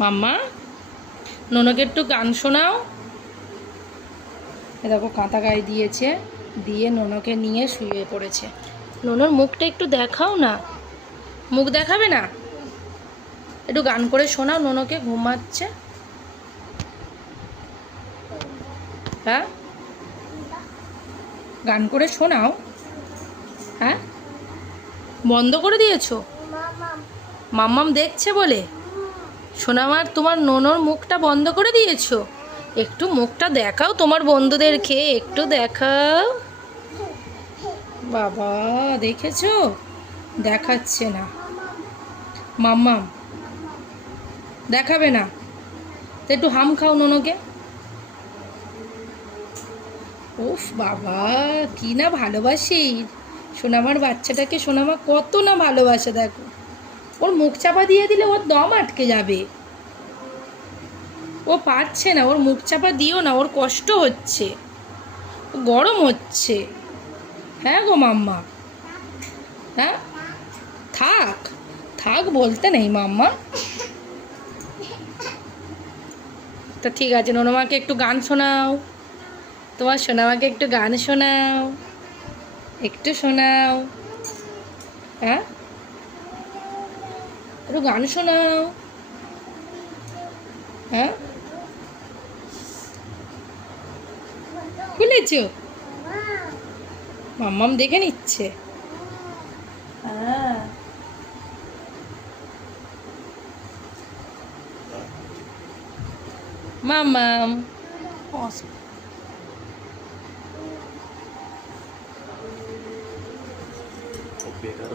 মাম্মা, নোনোকে একটু গান শোনাও। এ দেখো কাঁথা গায়ে দিয়েছে, দিয়ে নোনোকে নিয়ে শুয়ে পড়েছে। নোনোর মুখটা একটু দেখাও না, মুখ দেখাবে না? একটু গান করে শোনাও, নোনোকে ঘুমাচ্ছে। হ্যাঁ, গান করে শোনাও। হ্যাঁ, বন্ধ করে দিয়েছো? মাম্মাম দেখছে বলে? সোনামার, তোমার নোনোর মুখটা বন্ধ করে দিয়েছো? একটু মুখটা দেখাও তোমার বন্ধুদেরকে, একটু দেখাও। বাবা, দেখেছো? দেখাচ্ছে না। মাম্মাম দেখাবে না তো একটু হাম খাও নোনোকে। উফ বাবা, কি না ভালোবাসি সোনামার বাচ্চাটাকে। সোনামা কত না ভালোবাসে দেখো। ওর মুখ চাপা দিয়ে দিলে ওর দম আটকে যাবে, ও পারছে না। ওর মুখ চাপা দিও না, ওর কষ্ট হচ্ছে, গরম হচ্ছে। হ্যাঁ গো মাম্মা, হ্যাঁ থাক থাক বলতে নেই মাম্মা। তা ঠিক আছে, নোনোমাকে একটু গান শোনাও, তোমার সোনামাকে একটু গান শোনাও, একটু শোনাও। হ্যাঁ, একটু গান শোনাও। হ্যাঁ, খুলেছ? মাম্মাম দেখে নিচ্ছে। হ্যাঁ, মাম্মাম বেকার